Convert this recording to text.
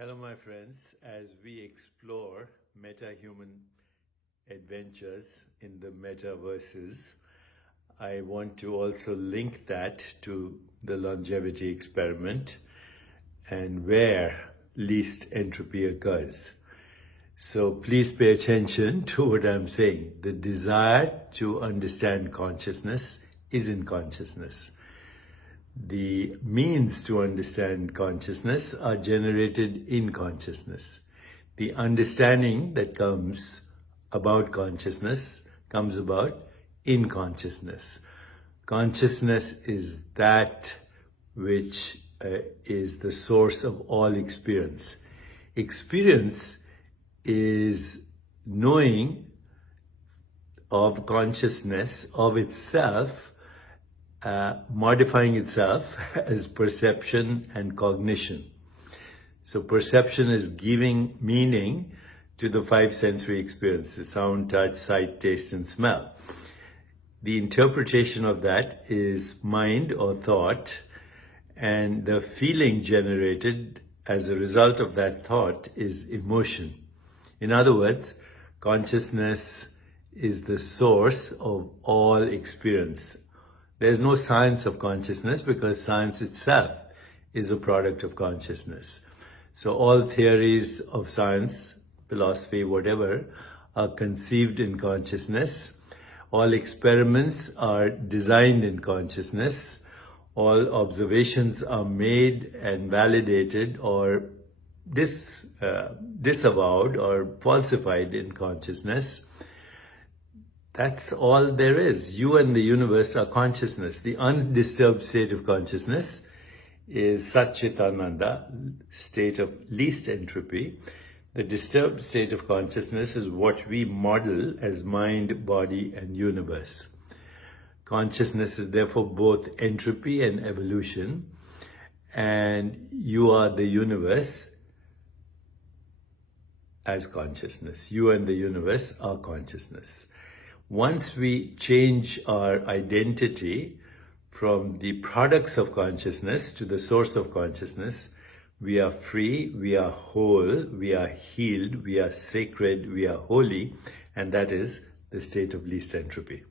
Hello, my friends. As we explore metahuman adventures in the metaverses, I want to also link that to the longevity experiment and where least entropy occurs. So please pay attention to what I'm saying. The desire to understand consciousness is in consciousness. The means to understand consciousness are generated in consciousness. The understanding that comes about consciousness comes about in consciousness. Consciousness is that which is the source of all experience. Experience is knowing of consciousness of itself, modifying itself as perception and cognition. So perception is giving meaning to the five sensory experiences: sound, touch, sight, taste, and smell. The interpretation of that is mind or thought, and the feeling generated as a result of that thought is emotion. In other words, consciousness is the source of all experience. There's no science of consciousness because science itself is a product of consciousness. So all theories of science, philosophy, whatever, are conceived in consciousness. All experiments are designed in consciousness. All observations are made and validated or disavowed or falsified in consciousness. That's all there is. You and the universe are consciousness. The undisturbed state of consciousness is Satchitananda, state of least entropy. The disturbed state of consciousness is what we model as mind, body, and universe. Consciousness is therefore both entropy and evolution, and you are the universe as consciousness. You and the universe are consciousness. Once we change our identity from the products of consciousness to the source of consciousness, we are free, we are whole, we are healed, we are sacred, we are holy, and that is the state of least entropy.